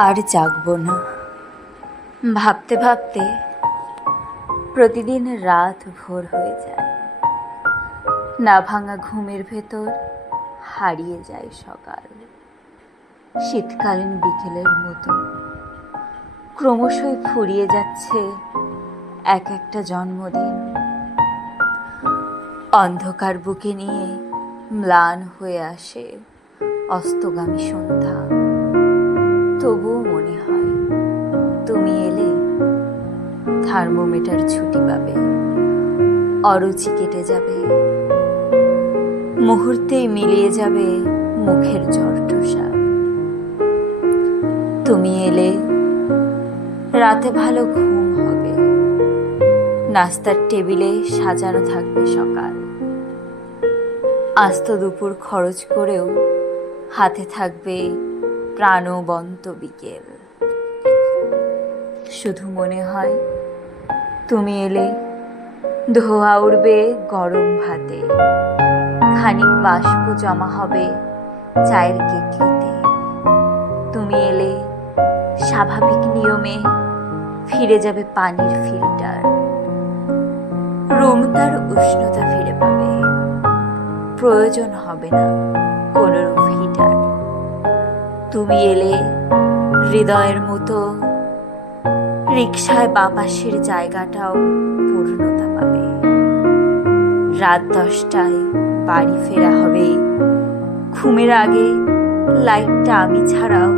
আর জাগবো না। ভাবতে ভাবতে প্রতিদিন রাত ভোর হয়ে যায়, না ভাঙা ঘুমের ভেতর হারিয়ে যায় সকাল। শীতকালীন বিকেলের মতো ক্রমশই ফুরিয়ে যাচ্ছে এক একটা জন্মদিন। অন্ধকার বুকে নিয়ে ম্লান হয়ে আসে অস্তগামী সন্ধ্যা। তবুও মনে হয় তুমি এলে থার্মোমিটার ছুটি পাবে, অরুচি কেটে যাবে, মুহূর্তেই মিলিয়ে যাবে মুখের জরঠোসা। তুমি এলে রাতে ভালো ঘুম হবে, নাস্তার টেবিলে সাজানো থাকবে সকাল। আস্ত দুপুর খরচ করেও হাতে থাকবে প্রাণবন্ত বিকেল। শুধু মনে হয় তুমি এলে ধোয়া উঠবে গরম ভাতে, খানিক বাষ্প জমা হবে চায়ের কেটলিতে। তুমি এলে স্বাভাবিক নিয়মে ফিরে যাবে পানির ফিল্টার, রুম তার উষ্ণতা ফিরে পাবে, প্রয়োজন হবে না কোনোরূপ হিটার। তুমি এলে হৃদয়ের মতো রিকশায় বাপাসের জায়গাটাও পূর্ণতা পাবে। রাত 10টায় বাড়ি ফেরা হবে, ঘুমের আগে লাইটটা আমি ছাড়াও